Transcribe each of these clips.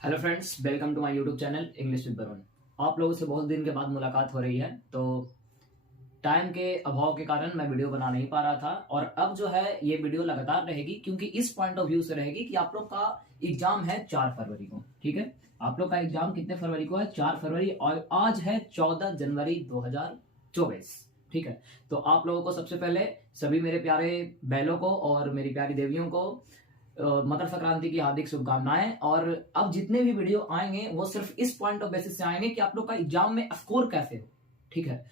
Hello friends, welcome to my YouTube channel English with Varun. आप लोगों से बहुत दिन के बाद मुलाकात हो रही है, तो टाइम के अभाव के कारण मैं वीडियो बना नहीं पा रहा था। और अब जो है ये वीडियो लगातार रहेगी, क्योंकि इस पॉइंट ऑफ व्यू से रहेगी कि आप लोग का एग्जाम है 4 फरवरी को। ठीक है, आप लोग का एग्जाम कितने फरवरी को है? 4 फरवरी, और आज है 14 जनवरी 2024। ठीक है, तो आप लोगों को सबसे पहले सभी मेरे प्यारे बैलों को और मेरी प्यारी देवियों को मकर संक्रांति की हार्दिक शुभकामनाएं। और अब जितने भी वीडियो आएंगे वो सिर्फ इस पॉइंट ऑफ बेसिस से आएंगे कि आप लोग का एग्जाम में स्कोर कैसे हो। ठीक है,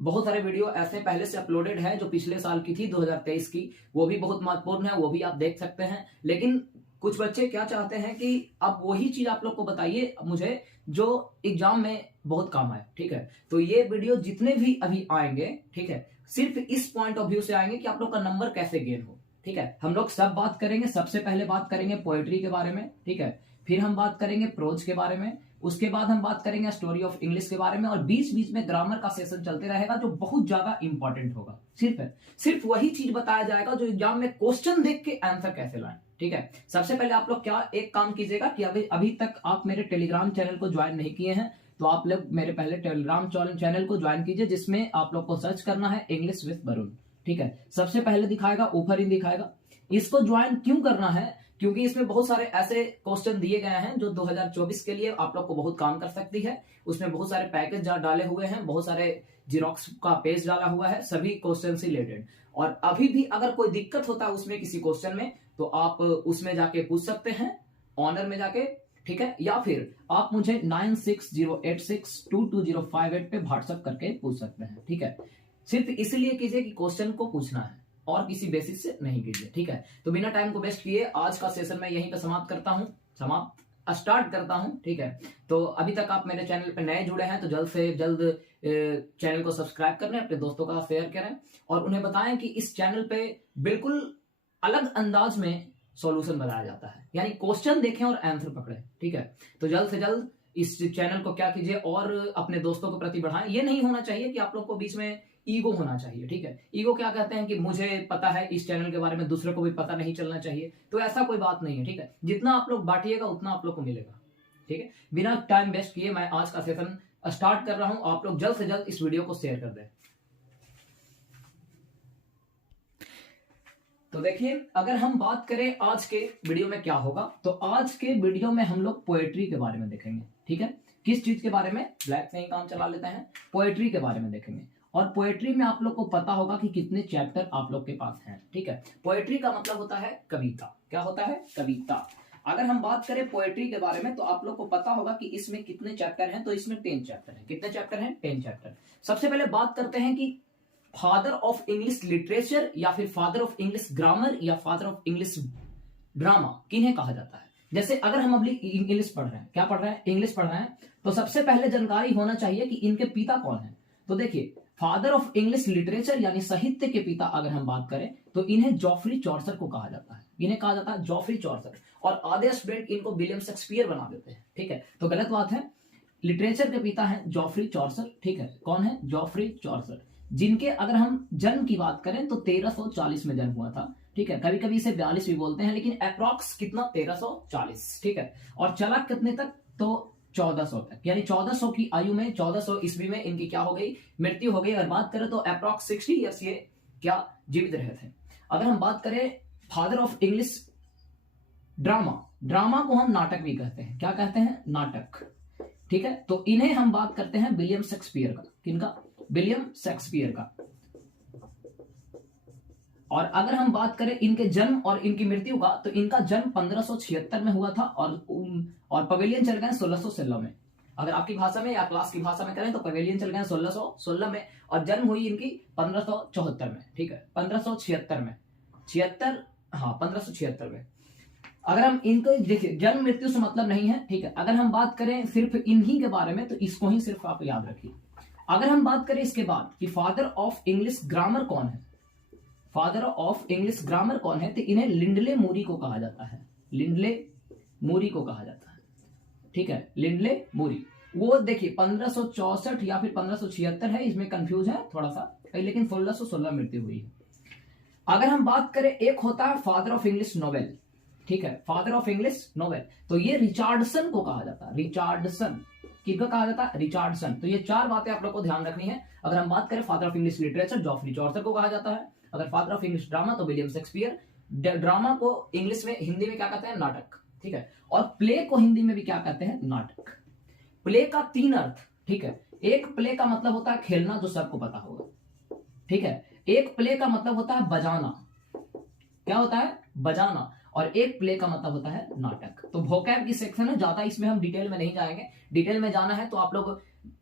बहुत सारे वीडियो ऐसे पहले से अपलोडेड है जो पिछले साल की थी, 2023 की, वो भी बहुत महत्वपूर्ण है, वो भी आप देख सकते हैं। लेकिन कुछ बच्चे क्या चाहते हैं कि अब वही चीज आप लोग को बताइए मुझे जो एग्जाम में बहुत काम आए। ठीक है, तो ये वीडियो जितने भी अभी आएंगे, ठीक है, सिर्फ इस पॉइंट ऑफ व्यू से आएंगे कि आप लोग का नंबर कैसे गेन हो। ठीक है, हम लोग सब बात करेंगे। सबसे पहले बात करेंगे पोएट्री के बारे में, ठीक है, फिर हम बात करेंगे प्रोज के बारे में, उसके बाद हम बात करेंगे स्टोरी ऑफ इंग्लिश के बारे में, और बीच बीच में ग्रामर का सेशन चलते रहेगा जो बहुत ज्यादा इंपॉर्टेंट होगा। सिर्फ वही चीज बताया जाएगा जो एग्जाम में क्वेश्चन देख के आंसर कैसे लाएं। ठीक है, सबसे पहले आप लोग क्या एक काम कीजिएगा कि अभी तक आप मेरे टेलीग्राम चैनल को ज्वाइन नहीं किए हैं, तो आप लोग मेरे पहले टेलीग्राम चैनल को ज्वाइन कीजिए, जिसमें आप लोग को सर्च करना है इंग्लिश विद वरुण। ठीक है, सबसे पहले दिखाएगा, ऊपर ही दिखाएगा। इसको ज्वाइन क्यों करना है? क्योंकि इसमें बहुत सारे ऐसे क्वेश्चन दिए गए हैं जो 2024 के लिए आप लोग को बहुत काम कर सकती है। उसमें बहुत सारे पैकेज डाले हुए हैं, बहुत सारे जिरोक्स का पेज डाला हुआ है, सभी क्वेश्चन से रिलेटेड। और अभी भी अगर कोई दिक्कत होता है उसमें किसी क्वेश्चन में, तो आप उसमें जाके पूछ सकते हैं, ऑनर में जाके। ठीक है, या फिर आप मुझे 9608622058 पे व्हाट्सएप करके पूछ सकते हैं। ठीक है, सिर्फ इसलिए कीजिए कि क्वेश्चन को पूछना है और किसी बेसिस से नहीं कीजिए। ठीक है, तो बिना टाइम को वेस्ट किए आज का सेशन मैं यहीं पे स्टार्ट करता हूं। ठीक है, तो अभी तक आप मेरे चैनल पे नए जुड़े हैं तो जल्द से जल्द चैनल को सब्सक्राइब करें, अपने दोस्तों का शेयर करें और उन्हें बताएं कि इस चैनल पे बिल्कुल अलग अंदाज में सॉल्यूशन बनाया जाता है, यानी क्वेश्चन देखें और आंसर पकड़ें। ठीक है, तो जल्द से जल्द इस चैनल को क्या कीजिए और अपने दोस्तों के प्रति बढ़ाएं। ये नहीं होना चाहिए कि आप लोग को बीच में ईगो होना चाहिए। ठीक है, ईगो क्या कहते हैं कि मुझे पता है इस चैनल के बारे में, दूसरे को भी पता नहीं चलना चाहिए, तो ऐसा कोई बात नहीं है। ठीक है, जितना आप लोग बांटिएगा उतना आप लोग को मिलेगा। ठीक है, बिना टाइम वेस्ट किए मैं आज का सेशन स्टार्ट कर रहा हूं। आप लोग जल्द से जल्द इस वीडियो को शेयर कर दें। तो देखिए, अगर हम बात करें आज के वीडियो में क्या होगा, तो आज के वीडियो में हम लोग पोएट्री के बारे में देखेंगे। ठीक है, किस चीज के बारे में? ब्लैक से ही काम चला लेते हैं, पोएट्री के बारे में देखेंगे। और पोएट्री में आप लोग को पता होगा कि कितने चैप्टर आप लोग के पास हैं। ठीक है, पोएट्री का मतलब होता है कविता। क्या होता है? कविता। अगर हम बात करें पोएट्री के बारे में तो आप लोग को पता होगा कि इसमें कितने चैप्टर हैं, तो इसमें 10 चैप्टर हैं। कितने चैप्टर हैं? 10 चैप्टर। सबसे पहले बात करते हैं कि फादर ऑफ इंग्लिश लिटरेचर या फिर फादर ऑफ इंग्लिश ग्रामर या फादर ऑफ इंग्लिश ड्रामा किन्हें कहा जाता है। जैसे अगर हम अभी इंग्लिश पढ़ रहे हैं, क्या पढ़ रहे हैं? इंग्लिश पढ़ रहे हैं, तो सबसे पहले जानकारी होना चाहिए कि इनके पिता कौन है। तो देखिए, फादर ऑफ इंग्लिश लिटरेचर यानी साहित्य के पिता अगर हम बात करें तो इन्हें जॉफ्री चौसर को कहा जाता है। इन्हें कहा जाता है जॉफ्री चौसर, और आधे स्टूडेंट इनको विलियम शेक्सपियर बना देते हैं। ठीक है, तो गलत बात है। लिटरेचर के पिता है जॉफ्री चौसर। ठीक है, कौन है? जॉफ्री चौसर, जिनके अगर हम जन्म की बात करें तो 1340 में जन्म हुआ था। ठीक है, कभी कभी इसे 42 भी बोलते हैं, लेकिन अप्रॉक्स कितना? 1340। ठीक है, और चला कितने तक? तो 1400 तक, यानी 1400 की आयु में, 1400 ईस्वी में इनकी क्या हो गई? मृत्यु हो गई। अगर बात करें तो अप्रॉक्स 60 ईयर्स ये क्या जीवित रहे थे। अगर हम बात करें father of English drama, drama को हम नाटक भी कहते हैं। क्या कहते हैं? नाटक। ठीक है, तो इन्हें हम बात करते हैं विलियम शेक्सपियर का। किनका? विलियम शेक्सपियर का। और अगर हम बात करें इनके जन्म और इनकी मृत्यु का, तो इनका जन्म 1576 में हुआ था और पवेलियन चल गए 1616 में। अगर आपकी भाषा में या क्लास की भाषा में करें तो पवेलियन चल गए 1616 में, और जन्म हुई इनकी 1574 में। ठीक है, 1576 में, 1576 में। अगर हम इनको देखिए, जन्म मृत्यु से मतलब नहीं है। ठीक है, अगर हम बात करें सिर्फ इन्हीं के बारे में तो इसको ही सिर्फ आप याद रखिए। अगर हम बात करें इसके बाद कि फादर ऑफ इंग्लिश ग्रामर कौन है, फादर ऑफ इंग्लिश ग्रामर कौन है, तो इन्हें लिंडले मूरी को कहा जाता है। लिंडले मूरी को कहा जाता है। ठीक है, लिंडले मूरी। वो देखिए 1564 या फिर 1576 है, इसमें कंफ्यूज है थोड़ा सा, लेकिन 1616 मृत्यु हुई है। अगर हम बात करें, एक होता है फादर ऑफ इंग्लिश नोवेल। ठीक है, फादर ऑफ इंग्लिश नोवेल। तो ये रिचार्डसन को कहा जाता है, रिचार्डसन किसको कहा जाता है, रिचार्डसन। तो ये चार बातें आप लोग को ध्यान रखनी है। अगर हम बात करें father of English literature, Geoffrey Chaucer को कहा जाता है। अगर फादर ऑफ इंग्लिश ड्रामा तो विलियम शेक्सपियर। ड्रामा को इंग्लिश में, हिंदी में क्या कहते हैं, नाटक, ठीक है। और प्ले को हिंदी में भी क्या कहते हैं, नाटक। प्ले का तीन अर्थ, ठीक है। एक प्ले का मतलब होता है खेलना, जो सबको पता होगा, ठीक है। एक प्ले का मतलब होता है बजाना, क्या होता है, बजाना। और एक प्ले का मतलब होता है नाटक। तो वोकैब की सेक्शन है, ज्यादा इसमें हम डिटेल में नहीं जाएंगे। डिटेल में जाना है तो आप लोग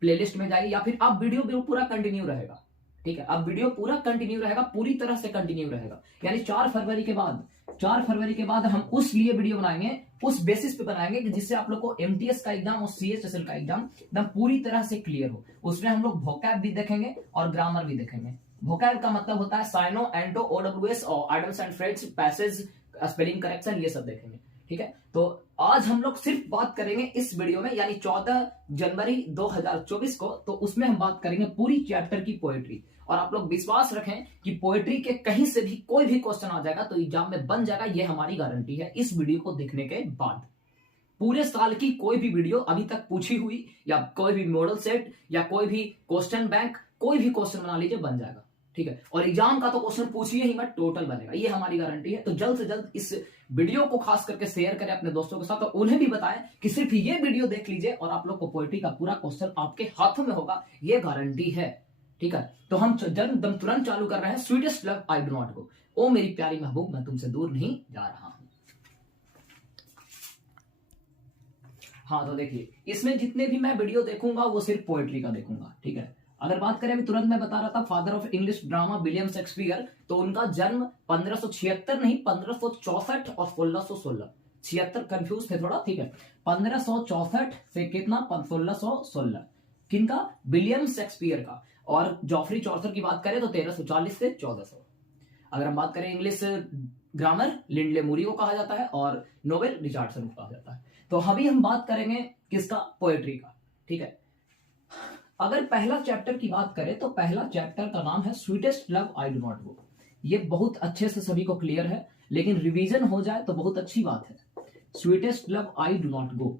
प्लेलिस्ट में जाइए, या फिर अब वीडियो पूरा कंटिन्यू रहेगा, ठीक है। अब वीडियो पूरा कंटिन्यू रहेगा, पूरी तरह से कंटिन्यू रहेगा। यानी 4 फरवरी के बाद हम उस लिए वीडियो बनाएंगे, उस बेसिस पे बनाएंगे कि जिससे आप लोग को एमटीएस का एग्जाम और सीएचएसएल का एग्जाम एकदम पूरी तरह से क्लियर हो। उसमें हम लोग वोकैब भी देखेंगे और ग्रामर भी देखेंगे। वोकैब का मतलब होता है साइनो, एंटो, ओडब्ल्यूएस और idols and friends, passage, spelling correction, ये सब देखेंगे, ठीक है। तो आज हम लोग सिर्फ बात करेंगे इस वीडियो में, यानी 14 जनवरी 2024 को, तो उसमें हम बात करेंगे पूरी चैप्टर की पोएट्री। और आप लोग विश्वास रखें कि पोएट्री के कहीं से भी कोई भी क्वेश्चन आ जाएगा तो एग्जाम में बन जाएगा, ये हमारी गारंटी है इस वीडियो को देखने के बाद। पूरे साल की कोई भी वीडियो अभी तक पूछी हुई, या कोई भी मॉडल सेट, या कोई भी क्वेश्चन बैंक, कोई भी क्वेश्चन बना लीजिए, बन जाएगा, ठीक है। और एग्जाम का तो क्वेश्चन पूछिए ही मत, टोटल बनेगा, ये हमारी गारंटी है। तो जल्द से जल्द इस वीडियो को खास करके शेयर करें अपने दोस्तों के साथ, और उन्हें भी बताएं कि सिर्फ ये वीडियो देख लीजिए और आप लोग को पोएट्री का पूरा क्वेश्चन आपके हाथों में होगा, ये गारंटी है, ठीक है। तो हम तुरंत चालू कर रहे हैं। Sweetest love I do not go, ओ मेरी प्यारी महबूब मैं तुमसे दूर नहीं जा रहा हूं। हाँ, तो देखिए इसमें जितने भी मैं वीडियो देखूंगा वो सिर्फ पोएट्री का देखूंगा, ठीक है। अगर बात करें, अभी तुरंत मैं बता रहा था father of English drama William Shakespeare, तो उनका जन्म 1576 नहीं 1564 और 1616, 76 कंफ्यूज थे थोड़ा, ठीक है। 1564 से कितना 1616, किनका, विलियम शेक्सपियर का। और जॉफरी चौसर की बात करें तो 1340 से 1400। अगर हम बात करें इंग्लिश ग्रामर, लिंडले मूरी को कहा जाता है, और नोवेल रिचार्डसन को कहा जाता है। तो अभी हम बात करेंगे किसका, पोएट्री का, ठीक है। अगर पहला चैप्टर की बात करें तो पहला चैप्टर का नाम है sweetest love I do not गो। ये बहुत अच्छे से सभी को क्लियर है, लेकिन रिवीजन हो जाए तो बहुत अच्छी बात है। Sweetest love I do not गो,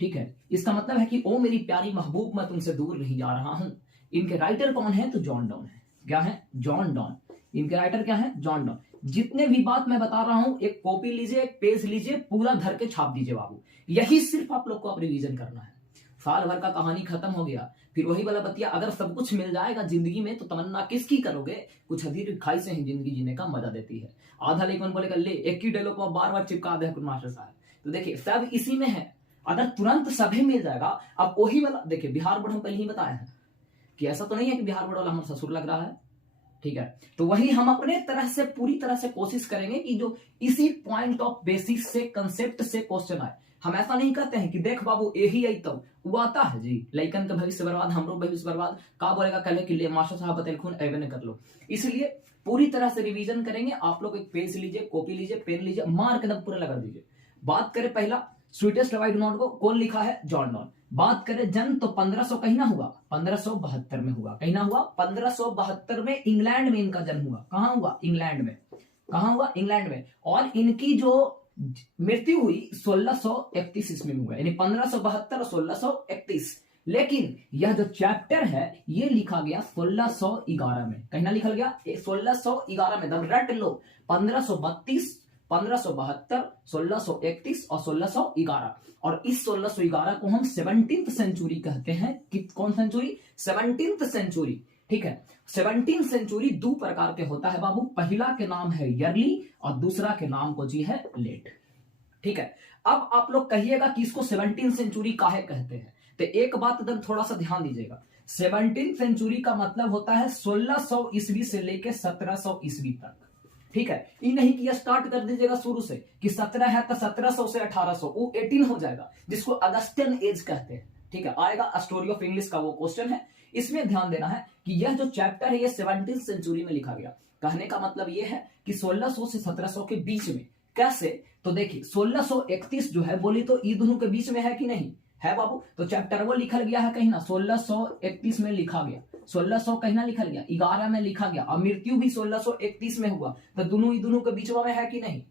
ठीक है। इसका मतलब है कि ओ मेरी प्यारी महबूब मैं तुमसे दूर नहीं जा रहा हूं। इनके राइटर कौन है, तो जॉन डॉन है। क्या है, जॉन डॉन। इनके राइटर क्या है, जॉन डॉन। जितने भी बात मैं बता रहा हूं, एक कॉपी लीजिए, एक पेज लीजिए, पूरा धर के छाप दीजिए बाबू। यही सिर्फ आप लोग को अब रिवीजन करना है। साल भर का कहानी खत्म हो गया, फिर वही वाला बतिया। अगर सब कुछ मिल जाएगा जिंदगी में तो तमन्ना किसकी करोगे, कुछ अधीर खाई से ही जिंदगी जीने का मजा देती है। आधा लेकिन बोलेगा ले एक ही डायलॉग को बार बार चिपका दे मास्टर साहब। तो देखिए सब इसी में है, अगर तुरंत सभी मिल जाएगा। अब वही वाला देखिए, बिहार बोर्ड हम पहले ही बताया है कि ऐसा तो नहीं है कि बिहार बोर्ड वाला हमारा ससुर लग रहा है, ठीक है। तो वही हम अपने तरह से पूरी तरह से कोशिश करेंगे कि जो इसी पॉइंट ऑफ बेसिस से, कंसेप्ट से क्वेश्चन आए। हम ऐसा नहीं कहते हैं कि देख बाबू यही आई, तब वो आता है जी, लइकन का भविष्य बर्बाद, हमरो भविष्य बर्बाद, का बोलेगा कल कि ले मास्टर साहब बतेलखुन एवे ने कर लो। इसलिए पूरी तरह से रिवीजन करेंगे। आप लोग एक पेज लीजिए, कॉपी लीजिए, पेन लीजिए, मार्क एकदम पूरा लगा दीजिए। बात करें पहला sweetest love I do not गो, कौन लिखा है, जॉन डॉन। बात करें जन्म तो 1500 कहीं ना हुआ, 1572 में हुआ। कहीं ना हुआ 1572 में, इंग्लैंड में इनका जन्म हुआ। कहां हुआ, इंग्लैंड में। कहां हुआ, इंग्लैंड में। और इनकी जो मृत्यु हुई 1631 ईस्वी में हुआ, यानी 1572 और 1631। लेकिन यह जो चैप्टर है ये लिखा गया 1611 में। कहीं ना लिखा गया 1611 में, दम रट लो। 1532, 1572, 1631 और 1611। और इस 1611 को हम 17th सेंचुरी कहते हैं। कि कौन सेंचुरी, 17th सेंचुरी, ठीक है। 17th सेंचुरी दो प्रकार के होता है बाबू। पहला के नाम है ईयरली और दूसरा के नाम को जी है लेट, ठीक है। अब आप लोग कहिएगा कि इसको 17th सेंचुरी काहे कहते हैं, तो एक बात इधर थोड़ा सा ध्यान दीजिएगा। 17th सेंचुरी का मतलब होता है 1600 ईस्वी से लेके 1700 ईस्वी तक, ठीक है। ये नहीं कि स्टार्ट कर दीजिएगा शुरू से कि 17 है तो 1700 से 1800, वो 18 हो जाएगा, जिसको अगस्टियन एज कहते हैं, ठीक है। आएगा स्टोरी ऑफ इंग्लिश का वो क्वेश्चन है। इसमें ध्यान देना है कि यह जो चैप्टर है ये 17th सेंचुरी में लिखा गया। कहने का मतलब यह है कि 1600 से 1700 के बीच में। कैसे, तो देखिए 1631 जो है बोली तो ये दोनों के बीच में है कि नहीं है बाबू। तो चैप्टर वो लिखा गया है कहीं ना 1631 में लिखा गया, 1600 कहीं ना लिखा गया, 11 में लिखा गया, और मृत्यु भी 1631 में हुआ। तो दोनों के बीच में है कि नहीं।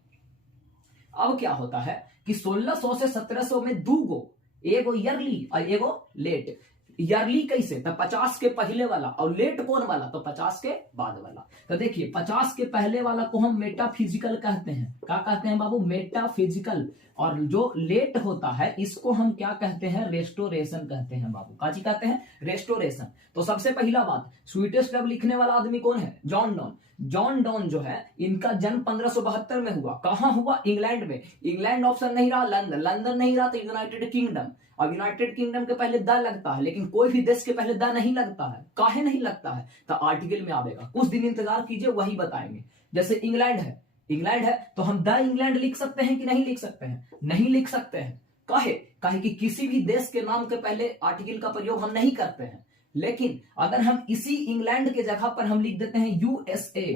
अब क्या होता है कि 1600 से 1700 में दो गो, एगो ईयरली और एगो लेट। ईयरली कैसे, तो 50 के पहले वाला, और लेट कौन वाला, तो 50 के बाद वाला। तो देखिए 50 के पहले वाला को हम मेटाफिजिकल कहते हैं। क्या कहते हैं बाबू, मेटाफिजिकल। और जो लेट होता है इसको हम क्या कहते हैं, रेस्टोरेशन कहते हैं बाबू। काजी कहते हैं, रेस्टोरेशन। तो सबसे पहला बात, स्वीटेस्ट लव लिखने वाला आदमी कौन है, जॉन डॉन। जॉन डॉन जो है इनका जन्म 1572 में हुआ। कहां हुआ, इंग्लैंड में। इंग्लैंड ऑप्शन नहीं रहा, लंदन, लंदन नहीं रहा तो यूनाइटेड किंगडम। अब यूनाइटेड किंगडम के पहले द लगता है, लेकिन कोई भी देश के पहले द नहीं लगता है। काहे नहीं लगता है, तो आर्टिकल में आवेगा, कुछ दिन इंतजार कीजिए, वही बताएंगे। जैसे इंग्लैंड है, इंग्लैंड है तो हम द इंग्लैंड लिख सकते हैं कि नहीं लिख सकते हैं, नहीं लिख सकते हैं। काहे कि किसी भी देश के नाम के पहले आर्टिकल का प्रयोग हम नहीं करते हैं। लेकिन अगर हम इसी इंग्लैंड के जगह पर हम लिख देते हैं यूएसए,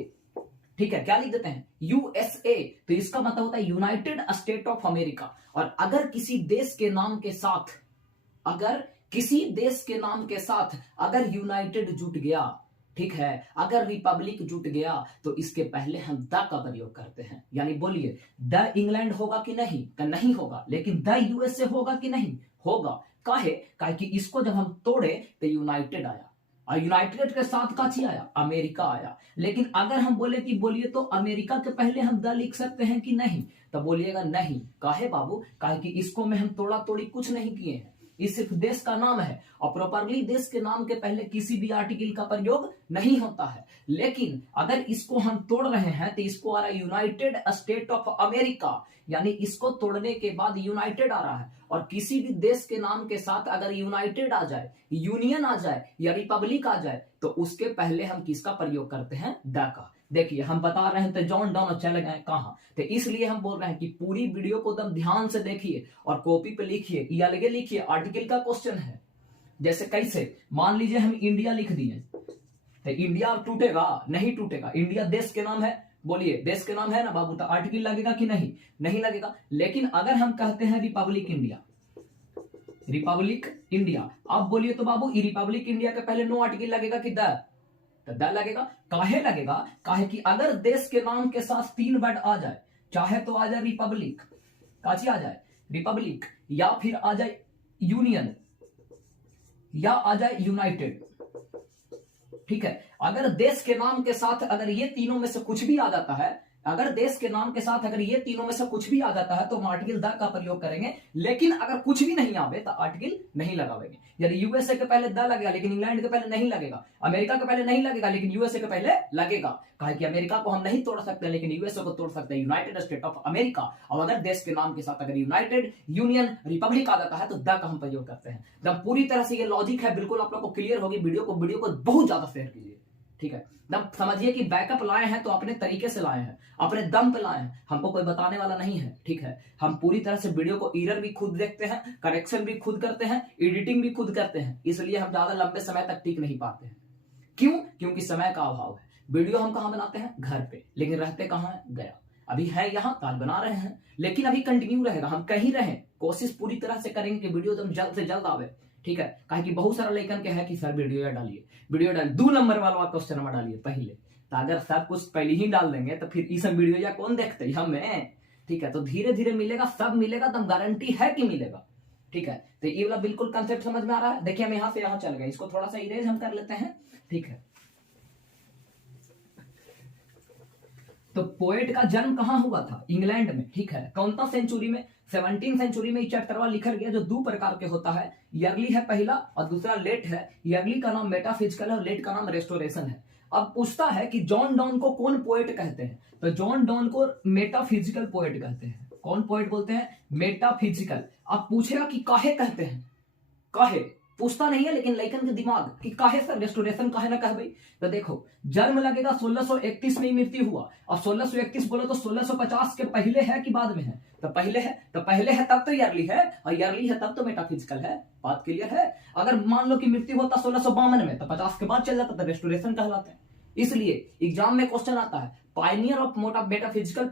ठीक है, क्या लिख देते हैं, यूएसए, तो इसका मतलब होता है यूनाइटेड स्टेट ऑफ अमेरिका। और अगर किसी देश के नाम के साथ, अगर किसी देश के नाम के साथ अगर यूनाइटेड जुट गया, ठीक है, अगर रिपब्लिक जुट गया, तो इसके पहले हम द का प्रयोग करते हैं। यानी बोलिए द इंग्लैंड होगा कि नहीं, का नहीं होगा, लेकिन द यूएसए होगा कि नहीं होगा। काहे कि इसको जब हम तोड़े तो यूनाइटेड आया, और यूनाइटेड के साथ काची आया, अमेरिका आया। लेकिन अगर हम बोले कि बोलिए तो अमेरिका के पहले हम द लिख सकते हैं कि नहीं, तो बोलिएगा नहीं। काहे बाबू, काहे कि इसको में हम तोड़ा तोड़ी कुछ नहीं किए हैं, ये सिर्फ देश का नाम है, और प्रॉपरली देश के नाम के पहले किसी भी आर्टिकल का प्रयोग नहीं होता है। लेकिन अगर इसको हम तोड़ रहे हैं तो इसको आ रहा है यूनाइटेड स्टेट ऑफ अमेरिका, यानी इसको तोड़ने के बाद यूनाइटेड आ रहा है। और किसी भी देश के नाम के साथ अगर यूनाइटेड आ जाए, यूनियन आ जाए या रिपब्लिक आ जाए, तो उसके पहले हम किसका प्रयोग करते हैं, द का। देखिए हम बता रहे हैं तो जॉन डॉन चले गए कहां, तो इसलिए हम बोल रहे हैं कि पूरी वीडियो को एकदम ध्यान से देखिए और कॉपी पे लिखिए, ये अलगे लिखिए, आर्टिकल का क्वेश्चन है। जैसे कैसे, मान लीजिए हम इंडिया लिख दिए, तो इंडिया टूटेगा, नहीं टूटेगा। इंडिया देश के नाम है, बोलिए देश के नाम है ना बाबू, तो आर्टिकल लगेगा कि नहीं, नहीं लगेगा। लेकिन अगर हम कहते हैं रिपब्लिक इंडिया, रिपब्लिक इंडिया, अब बोलिए तो बाबू रिपब्लिक इंडिया के पहले नो आर्टिकल लगेगा कि द, तो द लगेगा। काहे लगेगा, काहे कि अगर देश के नाम के साथ 3 वर्ड आ जाए, चाहे तो आ जाए रिपब्लिक, काची आ जाए रिपब्लिक, या फिर आ जाए यूनियन, या आ जाए यूनाइटेड, ठीक है। अगर देश के नाम के साथ अगर ये तीनों में से कुछ भी आ जाता है, अगर देश के नाम के साथ अगर ये तीनों में से कुछ भी आ जाता है, तो हम आर्टिकल द का प्रयोग करेंगे। लेकिन अगर कुछ भी नहीं आवे तो आर्टिकल नहीं लगावेंगे। यदि यूएसए के पहले द लगेगा लेकिन इंग्लैंड के पहले नहीं लगेगा, अमेरिका के पहले नहीं लगेगा लेकिन यूएसए के पहले लगेगा। कहा कि अमेरिका को हम नहीं तोड़ सकते लेकिन यूएसए को तोड़ सकते हैं, यूनाइटेड स्टेट ऑफ अमेरिका। और अगर देश के नाम के साथ अगर यूनाइटेड, यूनियन, रिपब्लिक आ जाता है तो द का हम प्रयोग करते हैं। जब पूरी तरह से ये लॉजिक है, बिल्कुल आप लोग को क्लियर होगी। वीडियो को बहुत ज्यादा शेयर कीजिए, ठीक है। दम समझिए कि बैकअप लाए हैं तो अपने तरीके से लाए हैं, अपने दम पे लाए हैं, हमको कोई बताने वाला नहीं है, ठीक है। हम पूरी तरह से वीडियो को एरर भी खुद देखते हैं, करेक्शन भी खुद करते हैं, एडिटिंग भी खुद करते हैं। इसलिए हम ज्यादा लंबे समय तक टिक नहीं पाते हैं। क्यों, क्योंकि समय का अभाव है। वीडियो हम कहां बनाते हैं, घर पे, लेकिन रहते कहां है, गया। अभी है यहाँ, काल बना रहे हैं, लेकिन अभी कंटिन्यू रहेगा, हम कहीं रहे, कोशिश पूरी तरह से करेंगे कि वीडियो एकदम जल्द से जल्द आवे, ठीक है। कहा कि बहुत सारा लेखन के है कि सर वीडियो डालिए, वीडियो डालिए, 2 नंबर वाला क्वेश्चन में डालिए पहले। तो अगर सब कुछ पहले ही डाल देंगे तो फिर ये सब वीडियो या कौन देखते हमें, ठीक है। तो धीरे धीरे मिलेगा, सब मिलेगा, तो गारंटी है कि मिलेगा, ठीक है। तो ये वाला बिल्कुल कंसेप्ट समझ में आ रहा है। देखिए हम यहां से यहां चल गए, इसको थोड़ा सा इरेज हम कर लेते हैं, ठीक है। तो पोएट का जन्म कहां हुआ था, इंग्लैंड में, ठीक है। कौन सा सेंचुरी में, 17वीं सेंचुरी में चैप्टरवा लिखा गया, जो 2 प्रकार के होता है, ईयरली है पहला और दूसरा लेट है। ईयरली का नाम मेटाफिजिकल है और लेट का नाम रेस्टोरेशन है। अब पूछता है कि जॉन डॉन को कौन पोएट कहते हैं, तो जॉन डॉन को मेटाफिजिकल पोएट कहते हैं। कौन पोएट बोलते हैं, मेटाफिजिकल। अब पूछेगा कि काहे कहते हैं, काहे पूछता नहीं है, लेकिन लेखन के दिमाग कि काहे सर रेस्टोरेशन काहे ना कहबे। तो देखो जन्म लगेगा 1631 में मृत्यु हुआ। अब 1631 बोलो तो 1650 के पहले है कि बाद में है, तो पहले है, तो पहले है तब तो ईयरली है, और ईयरली है तब तो मेटाफिजिकल है। बात क्लियर है। अगर मान लो कि मृत्यु होता 1652 में, तो 50 के बाद चल जाता, तो रेस्टोरेशन कहलाते हैं। इसलिए एग्जाम में क्वेश्चन आता है, Pioneer of metaphysical,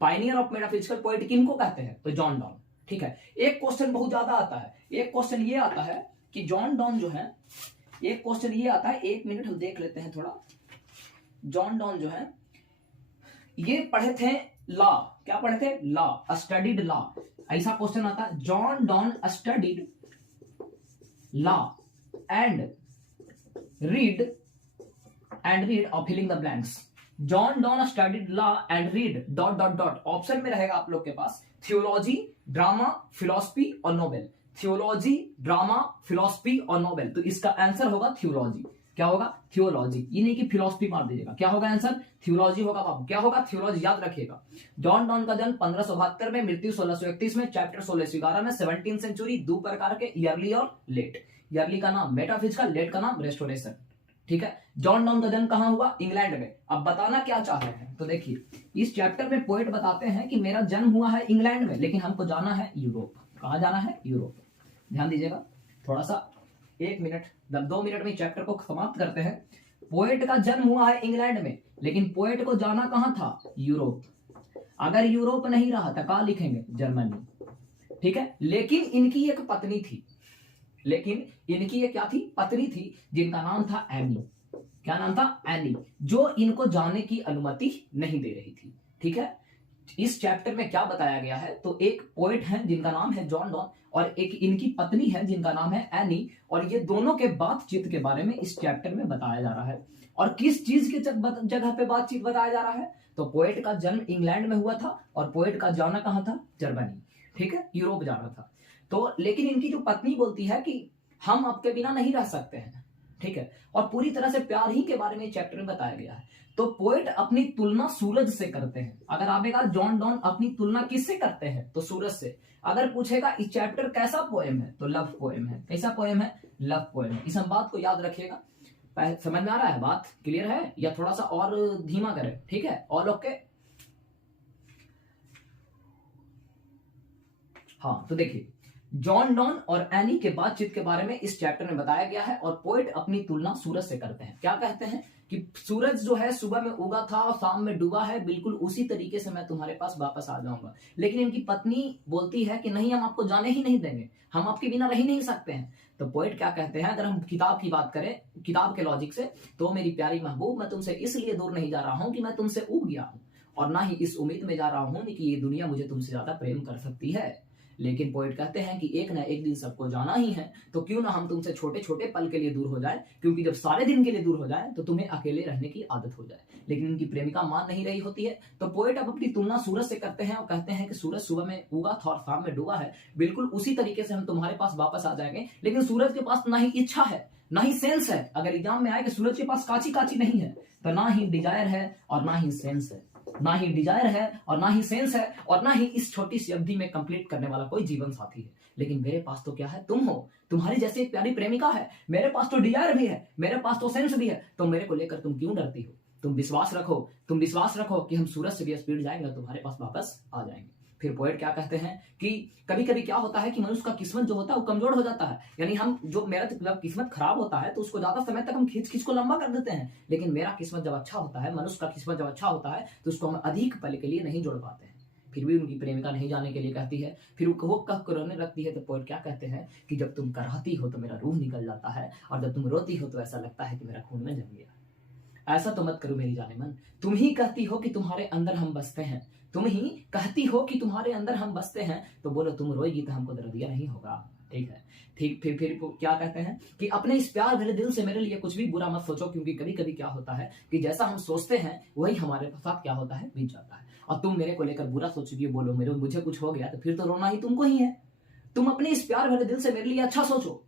Pioneer of metaphysical poet किनको कहते हैं, तो जॉन डॉन, ठीक है। एक क्वेश्चन बहुत ज्यादा आता है, एक क्वेश्चन ये आता है कि जॉन डॉन जो है, एक क्वेश्चन ये आता है, 1 मिनट हम देख लेते हैं थोड़ा। जॉन डॉन जो है ये पढ़े थे लॉ, क्या पढ़े थे? Law, studied law. ऐसा क्वेश्चन आता है, John Donne studied law and read और filling the blanks. John Donne studied law and read dot dot dot. Option में रहेगा आप लोग के पास थियोलॉजी, ड्रामा, फिलोसफी और नोबेल। थियोलॉजी, ड्रामा, फिलोसफी और नोबेल। तो इसका आंसर होगा थियोलॉजी। क्या होगा? थियोलॉजी। ये नहीं कि फिलोसफी मार दीजिएगा। क्या होगा आंसर? थियोलॉजी होगा बाबू। क्या होगा? थियोलॉजी। याद रखिएगा। जॉन डॉन का जन्म 1572 में, मृत्यु 1631 में, चैप्टर 1611 में, 17th सेंचुरी, दो प्रकार के, ईयरली और लेट। ईयरली का नाम मेटाफिजिकल, लेट का नाम रेस्टोरेशन। ठीक है। जॉन डॉन का जन्म कहां हुआ? इंग्लैंड में। अब बताना क्या चाह रहे हैं, तो देखिए इस चैप्टर में पोएट बताते हैं कि मेरा जन्म हुआ है इंग्लैंड में, लेकिन हमको जाना है यूरोप। कहां जाना है? यूरोप। ध्यान दीजिएगा थोड़ा सा, 1 मिनट 2 मिनट में चैप्टर को समाप्त करते हैं। पोएट का जन्म हुआ है इंग्लैंड में, लेकिन पोएट को जाना कहां था? यूरोप। अगर यूरोप नहीं रहा तो कहां लिखेंगे? जर्मनी। ठीक है। लेकिन इनकी एक पत्नी थी, पत्नी थी जिनका नाम था एनी। क्या नाम था? एनी, जो इनको जाने की अनुमति नहीं दे रही थी। ठीक है। इस चैप्टर में क्या बताया गया है, तो एक पोएट है जिनका नाम है जॉन डॉन और एक इनकी पत्नी है जिनका नाम है एनी, और ये दोनों के बातचीत के बारे में इस चैप्टर में बताया जा रहा है। और किस चीज के जगह पे बातचीत बताया जा रहा है, तो पोएट का जन्म इंग्लैंड में हुआ था और पोएट का जाना कहां था? जर्मनी। ठीक है, यूरोप जाना था। तो लेकिन इनकी जो पत्नी बोलती है कि हम आपके बिना नहीं रह सकते हैं। ठीक है। और पूरी तरह से प्यार ही के बारे में चैप्टर में बताया गया है। तो पोएट अपनी तुलना सूरज से करते हैं। अगर आवेगा जॉन डॉन अपनी तुलना किससे करते हैं, तो सूरज से। अगर पूछेगा इस चैप्टर कैसा पोएम है, तो लव पोएम है। कैसा पोएम है? लव पोएम है। इस हम बात को याद रखिएगा। समझ में आ रहा है? बात क्लियर है या थोड़ा सा और धीमा करें? ठीक है, और लोग के हाँ, तो देखिए जॉन डॉन और एनी के बातचीत के बारे में इस चैप्टर में बताया गया है। और पोएट अपनी तुलना सूरज से करते हैं। क्या कहते हैं कि सूरज जो है सुबह में उगा था और शाम में डूबा है, बिल्कुल उसी तरीके से मैं तुम्हारे पास वापस आ जाऊंगा। लेकिन इनकी पत्नी बोलती है कि नहीं, हम आपको जाने ही नहीं देंगे, हम आपके बिना रह ही नहीं सकते हैं। तो पोएट क्या कहते हैं, अगर हम किताब की बात करें, किताब के लॉजिक से, तो मेरी प्यारी महबूब, मैं तुमसे इसलिए दूर नहीं जा रहा हूं कि मैं तुमसे ऊब गया हूं, और ना ही इस उम्मीद में जा रहा हूं कि ये दुनिया मुझे तुमसे ज्यादा प्रेम कर सकती है। लेकिन पोएट कहते हैं कि एक ना एक दिन सबको जाना ही है, तो क्यों ना हम तुमसे छोटे छोटे पल के लिए दूर हो जाए, क्योंकि जब सारे दिन के लिए दूर हो जाए तो तुम्हें अकेले रहने की आदत हो जाए। लेकिन इनकी प्रेमिका मान नहीं रही होती है। तो पोएट अब अपनी तुलना सूरज से करते हैं और कहते हैं कि सूरज सुबह में उगा था और शाम में डूबा है, बिल्कुल उसी तरीके से हम तुम्हारे पास वापस आ जाएंगे। लेकिन सूरज के पास ना ही इच्छा है, ना ही सेंस है। अगर एग्जाम में आए कि सूरज के पास काची काची नहीं है, तो ना ही डिजायर है और ना ही सेंस है। ना ही डिजायर है और ना ही सेंस है और ना ही इस छोटी सी अवधि में कंप्लीट करने वाला कोई जीवन साथी है। लेकिन मेरे पास तो क्या है? तुम हो। तुम्हारी जैसी एक प्यारी प्रेमिका है। मेरे पास तो डिजायर भी है, मेरे पास तो सेंस भी है। तो मेरे को लेकर तुम क्यों डरती हो? तुम विश्वास रखो कि हम सूरज से भी स्पीड जाएंगे और तुम्हारे पास वापस आ जाएंगे। फिर पोएट क्या कहते हैं कि कभी कभी क्या होता है कि मनुष्य का किस्मत जो होता है वो कमजोर हो जाता है। यानी हम जो, मेरा जब किस्मत खराब होता है तो उसको ज्यादा समय तक हम खींच को लंबा कर देते हैं। लेकिन मेरा किस्मत जब अच्छा होता है, मनुष्य का किस्मत जब अच्छा होता है, तो उसको हम अधिक पल के लिए नहीं जोड़ पाते हैं। फिर भी उनकी प्रेमिका नहीं जाने के लिए कहती है। फिर वो कह कर रोने लगती है। तो पोएट क्या कहते हैं कि जब तुम कराहती हो तो मेरा रूह निकल जाता है, और जब तुम रोती हो तो ऐसा लगता है कि मेरा खून में जम गया। ऐसा तो मत करो मेरी जाने मन। तुम ही कहती हो कि तुम्हारे अंदर हम बसते हैं, तुम ही कहती हो कि तुम्हारे अंदर हम बसते हैं, तो बोलो तुम रोएगी तो हमको दर्दिया नहीं होगा। ठीक है। ठीक। फिर क्या कहते हैं कि अपने इस प्यार भरे दिल से मेरे लिए कुछ भी बुरा मत सोचो, क्योंकि कभी कभी क्या होता है कि जैसा हम सोचते हैं वही हमारे साथ क्या होता है, बीत जाता है। और तुम मेरे को लेकर बुरा सोचोगी, बोलो मुझे कुछ हो गया, तो फिर तो रोना ही तुमको ही है। तुम अपने इस प्यार भरे दिल से मेरे लिए अच्छा सोचो,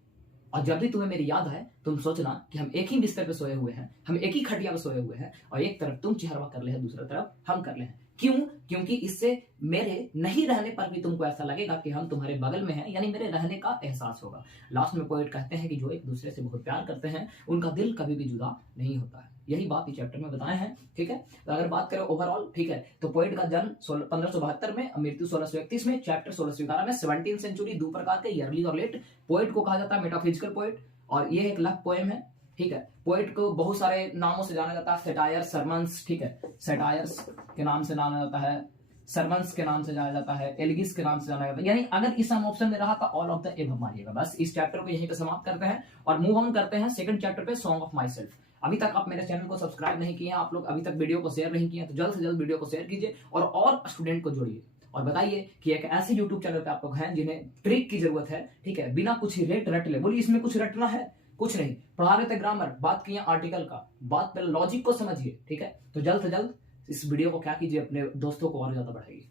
और जब भी तुम्हें मेरी याद आए तुम सोचना कि हम एक ही बिस्तर पे सोए हुए हैं, हम एक ही खटिया पे सोए हुए हैं, और एक तरफ तुम चेहरा कर ले हैं, दूसरी तरफ हम कर ले हैं। क्यों? क्योंकि इससे मेरे नहीं रहने पर भी तुमको ऐसा लगेगा कि हम तुम्हारे बगल में हैं, यानी मेरे रहने का एहसास होगा। लास्ट में पोएट कहते हैं कि जो एक दूसरे से बहुत प्यार करते हैं उनका दिल कभी भी जुदा नहीं होता है। यही बात इस चैप्टर में बताए हैं। ठीक है। तो अगर बात करें ओवरऑल, ठीक है, तो पोएट का जन्म 1572 में, मृत्यु 1631 में, चैप्टर 1611 में, 17th सेंचुरी, दो प्रकार के, ईयरली और लेट। पोएट को कहा जाता है मेटाफिजिकल पोएट, और ये एक लव पोएम है। ठीक है। पोएट को बहुत सारे नामों से जाना जाता है, सेटायर्स, सरमन्स। ठीक है, सेटायर्स के नाम से जाना जाता है, सरमन्स के नाम से जाना जाता है, एलिगिस के नाम से जाना जाता है। यानी अगर इस सम ऑप्शन में रहा तो ऑल ऑफ द एबव मारिएगा। बस इस चैप्टर को यहीं पे समाप्त करते हैं और मूव ऑन करते हैं सेकंड चैप्टर पे, सॉन्ग ऑफ माई सेल्फ। अभी तक आप मेरे चैनल को सब्सक्राइब नहीं किए हैं, आप लोग अभी तक वीडियो को शेयर नहीं किए हैं, तो जल्द से जल्द वीडियो को शेयर कीजिए और स्टूडेंट को जोड़िए और बताइए कि एक ऐसे यूट्यूब चैनल पे आप लोग हैं जिन्हें ट्रिक की जरूरत है, ठीक है, बिना कुछ रेट रट ले। बोलिए इसमें कुछ रटना है? कुछ नहीं, पढ़ा रहे थे ग्रामर, बात किए आर्टिकल का, बात पहले लॉजिक को समझिए, ठीक है। तो जल्द से जल्द इस वीडियो को क्या कीजिए, अपने दोस्तों को और ज्यादा बढ़ाइए।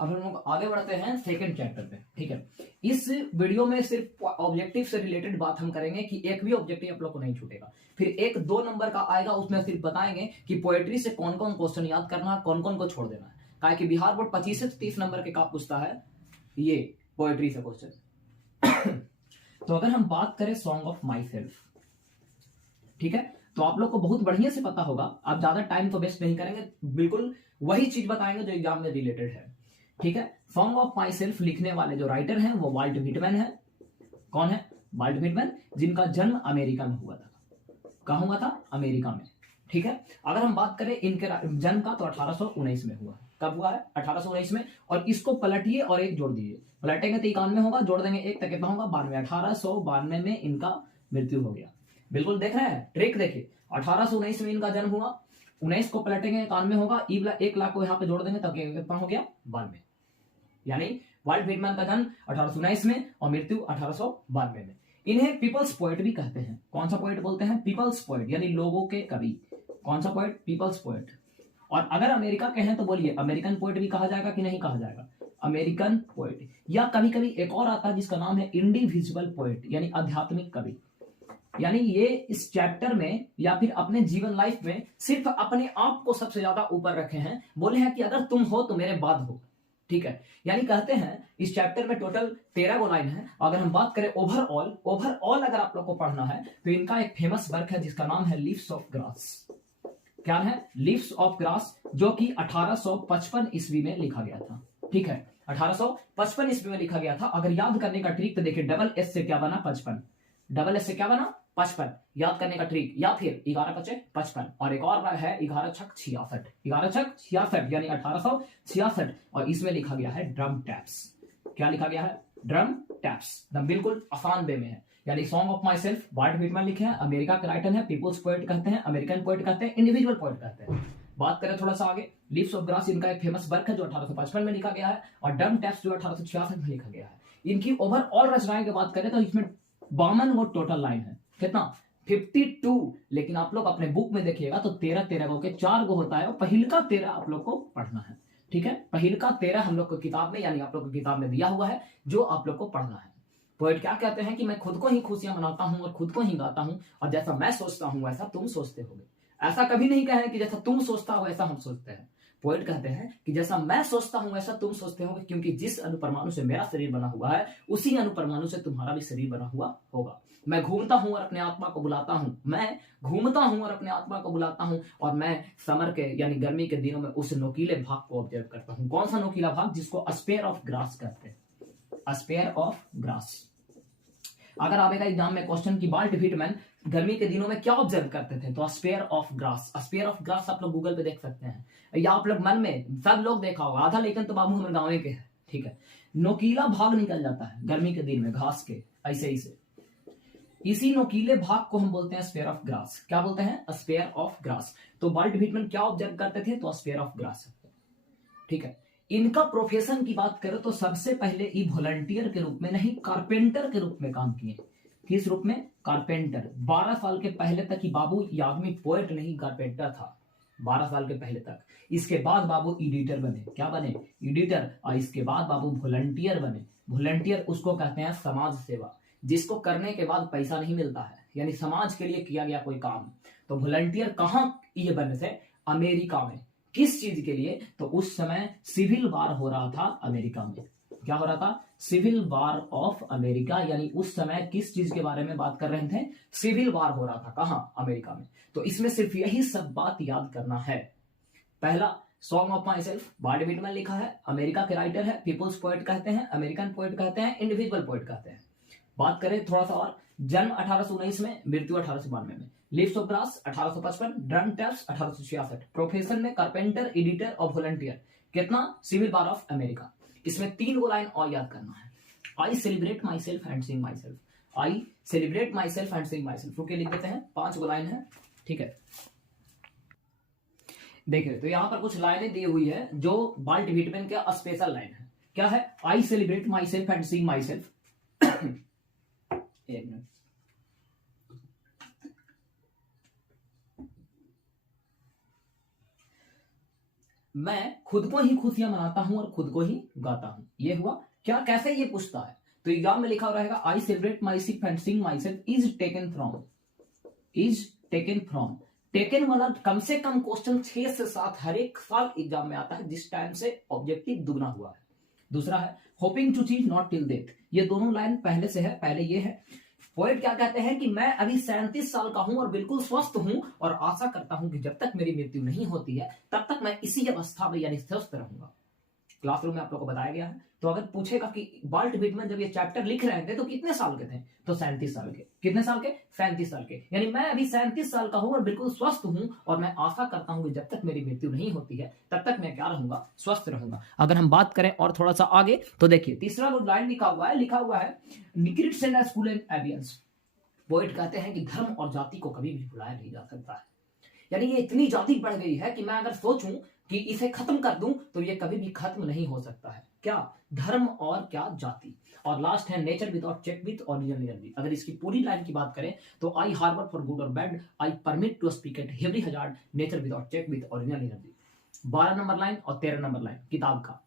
अब हम लोग आगे बढ़ते हैं सेकंड चैप्टर पे, ठीक है। इस वीडियो में सिर्फ ऑब्जेक्टिव से रिलेटेड बात हम करेंगे कि एक भी ऑब्जेक्टिव आप लोग को नहीं छूटेगा। फिर एक 2 नंबर का आएगा, उसमें सिर्फ बताएंगे कि पोएट्री से कौन कौन क्वेश्चन याद करना है, कौन कौन को छोड़ देना है। काहे कि बिहार बोर्ड 25 से 30 नंबर के का पूछता है ये पोएट्री से क्वेश्चन। तो अगर हम बात करें सॉन्ग ऑफ माई सेल्फ, ठीक है, तो आप लोग को बहुत बढ़िया से पता होगा, आप ज्यादा टाइम तो वेस्ट नहीं करेंगे, बिल्कुल वही चीज बताएंगे जो एग्जाम में रिलेटेड है, ठीक है। सॉन्ग ऑफ माई सेल्फ लिखने वाले जो राइटर हैं वो वाल्ट व्हिटमैन है। कौन है? वाल्ट व्हिटमैन, जिनका जन्म अमेरिका में हुआ था। कहां हुआ था? अमेरिका में, ठीक है। अगर हम बात करें इनके जन्म का, तो 1819 में हुआ। कब हुआ है? 1819 में। और इसको पलटिए और एक जोड़ दीजिए, पलटेंगे तो 91 होगा, जोड़ देंगे एक तो कितना होगा? 92। 1892 में इनका मृत्यु हो गया। बिल्कुल देख रहे हैं, ट्रिक देखिए, 1819 में इनका जन्म हुआ, 19 को पलटेंगे 91 होगा, 1 लाख को यहाँ पे जोड़ देंगे तो कितना हो गया? 92। यानी वाल्ट व्हिटमैन का जन्म 1819 में और मृत्यु 1892 में। इन्हें पीपल्स पोएट भी कहते हैं। कौन सा पोएट बोलते हैं? पीपल्स पोएट, यानी लोगों के कवि। कौन सा पोएट? Peoples poet. और अगर अमेरिका के हैं तो बोलिए अमेरिकन पोएट भी कहा जाएगा कि नहीं कहा जाएगा? American poet. या कभी कभी एक और आता है जिसका नाम है इंडिविजुअल पोएट, यानी आध्यात्मिक कवि। यानी ये इस चैप्टर में या फिर अपने जीवन लाइफ में सिर्फ अपने आप को सबसे ज्यादा ऊपर रखे हैं, बोले हैं कि अगर तुम हो तो मेरे बाद हो, ठीक है। यानी कहते हैं इस चैप्टर में टोटल 13 गो लाइन है। अगर हम बात करें ओवरऑल अगर आप लोग को पढ़ना है तो इनका एक फेमस वर्क है जिसका नाम है लीव्स ऑफ ग्रास। क्या है? लीव्स ऑफ ग्रास, जो कि 1855 ईस्वी में लिखा गया था, ठीक है। 1855 ईस्वी में लिखा गया था। अगर याद करने का ट्रिक तो देखिए, डबल एस से क्या बना? 55। डबल एस से क्या बना? 55। याद करने का ट्रिक, या फिर 11 × 5 = 55, और एक और है 11 × 6 = 66। 11 × 6 = 66 यानी 1866। और इसमें लिखा गया है ड्रम टैप्स। क्या लिखा गया है? Drum taps. बिल्कुल आसान वे में है। यानी song of myself Walt Whitman लिखे हैं, अमेरिका के राइटर है, पीपल्स पोएट कहते हैं, अमेरिकन पोएट कहते हैं, इंडिविजुअल पोएट कहते हैं। बात करें थोड़ा सा आगे, लीव्स ऑफ ग्रास इनका एक फेमस वर्क है जो 1855 में लिखा गया है, और ड्रम टैप्स जो 1866 में लिखा गया है। इनकी ओवरऑल रचनाएं की बात करें तो इसमें 52 वो टोटल लाइन है। कितना? 52। लेकिन आप लोग अपने बुक में देखिएगा तो 13 गो के 4 गो होता है, और पहिल का 13 आप लोग को पढ़ना है, ठीक है। पहिल का 13 हम लोग को किताब में, यानी आप लोग को किताब में दिया हुआ है, जो आप लोग को पढ़ना है। पोएट क्या कहते हैं कि मैं खुद को ही खुशियां मनाता हूं और खुद को ही गाता हूं, और जैसा मैं सोचता हूं वैसा तुम सोचते होगे। ऐसा कभी नहीं कहे कि जैसा तुम सोचता हो वैसा हम सोचते हैं। पोएट कहते हैं कि जैसा मैं सोचता हूं वैसा तुम सोचते होगे, क्योंकि जिस अणुपरमाणु से मेरा शरीर बना हुआ है उसी अणुपरमाणु से तुम्हारा भी शरीर बना हुआ होगा। मैं घूमता हूं और अपने आत्मा को बुलाता हूं, मैं घूमता हूं और अपने आत्मा को बुलाता हूं, और मैं समर के यानी गर्मी के दिनों में उस नोकीले भाग को ऑब्जर्व करता हूं। कौन सा नोकीला भाग? जिसको स्पेयर ऑफ ग्रास कहते हैं। Sphere of grass. अगर आएगा एग्जाम में क्वेश्चन की वाल्ट व्हिटमैन गर्मी के दिनों में क्या ऑब्जर्व करते थे, तो sphere of grass. Sphere of grass आप लोग गूगल पे देख सकते हैं, या आप लोग मन में सब लोग देखा होगा, आधा लेकिन तो बाबू हमारे गाँव के है, ठीक है। नोकीला भाग निकल जाता है गर्मी के दिन में घास के, ऐसे से इसी नोकीले भाग को हम बोलते हैं स्पेयर ऑफ ग्रास। क्या बोलते हैं? Sphere of grass. तो वाल्ट व्हिटमैन क्या ऑब्जर्व करते थे? तो स्पेयर ऑफ ग्रास, ठीक है। इनका प्रोफेशन की बात करें तो सबसे पहले ये वॉलंटियर के रूप में नहीं, कारपेंटर के रूप में काम किए। किस रूप में? कारपेंटर। 12 साल के पहले तक ही बाबू ये आदमी पोएट नहीं कारपेंटर था, 12 साल के पहले तक। इसके बाद बाबू एडिटर बने। क्या बने? एडिटर। और इसके बाद बाबू वॉलंटियर बने। वॉलंटियर उसको कहते हैं समाज सेवा, जिसको करने के बाद पैसा नहीं मिलता है, यानी समाज के लिए किया गया कोई काम। तो वॉलंटियर कहां ये बने थे? अमेरिका में। किस चीज के लिए? तो उस समय सिविल वार हो रहा था अमेरिका में। क्या हो रहा था? सिविल वार ऑफ अमेरिका, यानी उस समय किस चीज के बारे में बात कर रहे थे? सिविल वार हो रहा था। कहां? अमेरिका में। तो इसमें सिर्फ यही सब बात याद करना है। पहला, song of myself Walt Whitman लिखा है, अमेरिका के राइटर है, पीपल्स पोएट कहते हैं, अमेरिकन पोएट कहते हैं, इंडिविजुअल पोएट कहते हैं। बात करें थोड़ा सा और, जन्म 1819 में, मृत्यु 1892 में। Leaves of grass 1855, drum taps 1866। Profession में कारपेंटर, एडिटर और वॉलंटियर। कितना? Civil war of America. इसमें 3 गो लाइन और याद करना है। I celebrate myself and sing myself. I celebrate myself and sing myself. रुके लिख देते हैं, 5 लाइन है, ठीक है। देखिए तो यहां पर कुछ लाइनें दी हुई है जो वाल्ट व्हिटमैन का स्पेशल लाइन है। क्या है? I celebrate myself and sing my self. एक मिनट, मैं खुद को ही खुशियां मनाता हूं और खुद को ही गाता हूं। ये हुआ क्या? कैसे ये पूछता है तो एग्जाम में लिखा रहेगा आई celebrate myself and sing my self is taken from, is taken from. Taken वाला कम से कम क्वेश्चन 6 से 7 हर एक साल एग्जाम में आता है, जिस टाइम से ऑब्जेक्टिव दुगना हुआ है। दूसरा है होपिंग टू चीज नॉट टिल डेथ। ये दोनों लाइन पहले से है, पहले ये है। पोएट क्या कहते हैं कि मैं अभी 37 साल का हूं और बिल्कुल स्वस्थ हूं और आशा करता हूं कि जब तक मेरी मृत्यु नहीं होती है तब तक मैं इसी अवस्था में यानी स्वस्थ रहूंगा। क्लासरूम में आप लोग को बताया गया है। तो अगर पूछेगा कि वाल्ट व्हिटमैन जब ये चैप्टर लिख रहे थे तो कितने साल के थे, तो 37 साल के। कितने साल के? 37 साल के। यानी मैं अभी 37 साल का हूं और बिल्कुल स्वस्थ हूं और मैं आशा करता हूं कि जब तक मेरी मृत्यु नहीं होती है तब तक मैं क्या रहूंगा? स्वस्थ रहूंगा। अगर हम बात करें और थोड़ा सा आगे तो देखिए तीसरा लाइन लिखा हुआ है निक्रिट्स एंड स्कूल एंड एवियंस। पोएट कहते हैं कि धर्म और जाति को कभी भी भुलाया नहीं जा सकता है। यानी ये इतनी जाति बढ़ गई है कि मैं अगर सोचूं कि इसे खत्म कर दूं तो ये कभी भी खत्म नहीं हो सकता है। क्या? धर्म और क्या? जाति। और लास्ट है nature without check with original energy. अगर इसकी पूरी लाइन की बात करें तो आई हार्बर फॉर गुड और bad, I permit to speak at every hazard, nature without check with original energy. 12 number line और 13 नंबर लाइन किताब का।